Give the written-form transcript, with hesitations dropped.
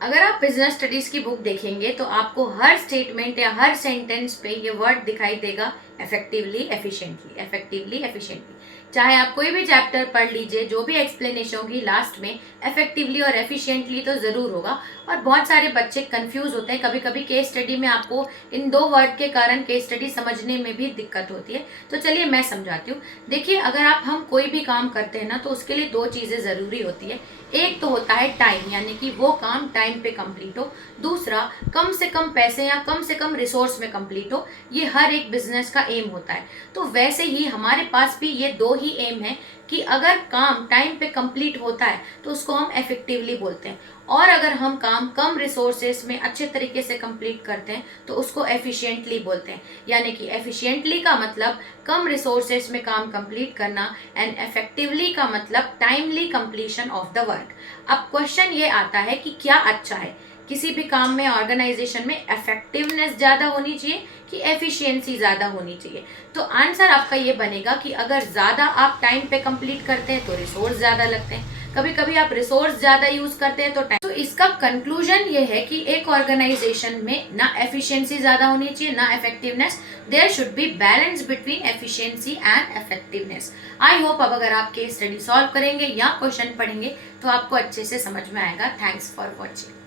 अगर आप business studies की बुक देखेंगे तो आपको हर स्टेटमेंट या हर सेंटेंस पे ये वर्ड दिखाई देगा, इफेक्टिवली एफिशिएंटली, इफेक्टिवली एफिशिएंटली। चाहे आप कोई भी चैप्टर पढ़ लीजिए, जो भी एक्सप्लेनेशन होगी लास्ट में इफेक्टिवली और एफिशिएंटली तो जरूर होगा। और बहुत सारे बच्चे कंफ्यूज होते हैं, कभी कभी केस स्टडी में आपको इन दो वर्ड के कारण केस स्टडी समझने में भी दिक्कत होती है। तो चलिए मैं समझाती हूँ। देखिए, अगर हम कोई भी काम करते हैं ना, तो उसके लिए दो चीजें जरूरी होती है। एक तो होता है टाइम, यानी कि वो काम टाइम पे कंप्लीट हो। दूसरा, कम से कम पैसे या कम से कम रिसोर्स में कंप्लीट हो। ये हर एक बिजनेस का एम होता है। तो वैसे ही हमारे पास भी ये दो ही एम है कि अगर काम टाइम पे कंप्लीट होता है तो उसको हम इफेक्टिवली बोलते हैं, और अगर हम काम कम रिसोर्सेस में अच्छे तरीके से कंप्लीट करते हैं तो उसको एफिशिएंटली बोलते हैं। यानी कि एफिशिएंटली का मतलब कम रिसोर्सेस में काम कंप्लीट करना, एंड इफेक्टिवली का मतलब timely completion of the work. अब क्वेश्चन ये आता है कि क्या अच्छा है, किसी भी काम में, ऑर्गेनाइजेशन में इफेक्टिवनेस ज्यादा होनी चाहिए कि एफिशिएंसी ज्यादा होनी चाहिए? तो आंसर आपका ये बनेगा कि अगर ज्यादा आप टाइम पे कंप्लीट करते हैं तो रिसोर्स ज्यादा लगते हैं, कभी कभी आप रिसोर्स ज्यादा यूज करते हैं तो टाइम। तो इसका कंक्लूजन ये है कि एक ऑर्गेनाइजेशन में ना एफिशिएंसी ज्यादा होनी चाहिए ना effectiveness. There should be balance between efficiency and effectiveness. I hope अब अगर आप केस स्टडी सॉल्व करेंगे या क्वेश्चन पढ़ेंगे तो आपको अच्छे से समझ में आएगा। Thanks for watching.